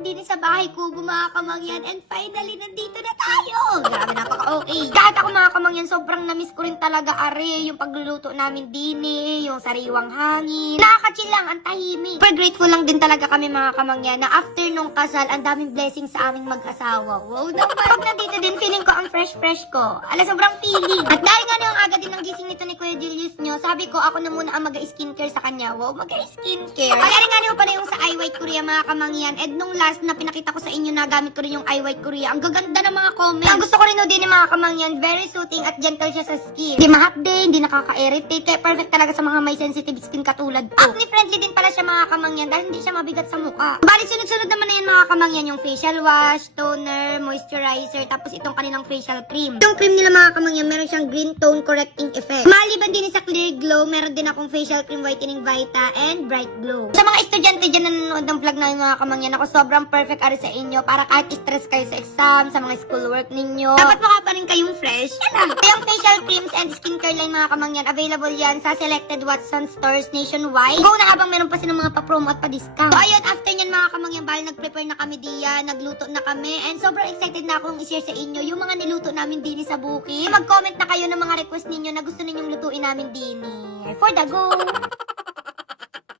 namin din sa bahay kubo mga kamangyan. And finally, nandito na tayo. Grabe, napaka-okay. Kahit ako mga kamangyan, sobrang namiss ko rin talaga are yung pagluluto namin din yung sariwang hangin. Nakaka-chill lang, ang tahimik. Super grateful lang din talaga kami mga kamangyan na after nung kasal, ang daming blessings sa aming mag-asawa. Wow naman. Pag nandito din, feeling ko ang fresh-fresh ko. Ala, sobrang feeling. At dahil nga yung aga din ng gising nito ni Kuya Julius nyo, sabi ko ako na muna ang mag-skincare sa kanya. Wow, mag-skincare. Kaya nga nyo pala yung sa Eye White Korea mga kamangyan. And nung last na pinakita ko sa inyo na gamit ko rin yung Eye White Korea, ang gaganda ng mga comments. Ang gusto ko rin din yung mga kamangyan, very soothing at gentle siya sa skin. Hindi mahapde, hindi nakaka-irritate, kaya perfect talaga sa mga may sensitive skin katulad ko. Acne friendly din pala siya mga kamangyan dahil hindi siya mabigat sa mukha. Bali sunod-sunod naman na yan mga kamangyan, yung facial wash, toner, moisturizer, tapos itong kanilang facial cream. Yung cream nila mga kamangyan, meron siyang green tone correcting effect. Maliban din sa clear glow, meron din akong facial cream whitening Vita and bright glow. Sa mga estudyante dyan na nanonood ng vlog na mga kamangyan, ako sobrang perfect ari sa inyo para kahit stress kayo sa exam, sa mga schoolwork ninyo, dapat mukha pa rin kayong fresh. Yan lang. Yung facial creams and skincare line mga kamangyan, available yan sa selected Watsons stores nationwide. Go na habang meron pa silang mga pa-promo at pa-discount. So ayun, after nyan mga kamangyan, bali nag-prepare na kami diyan, nagluto na kami, and sobrang excited na akong i-share sa inyo yung mga niluto namin din sa bukid. Mag-comment na kayo ng mga request ninyo na gusto ninyong lutuin namin din. For the go!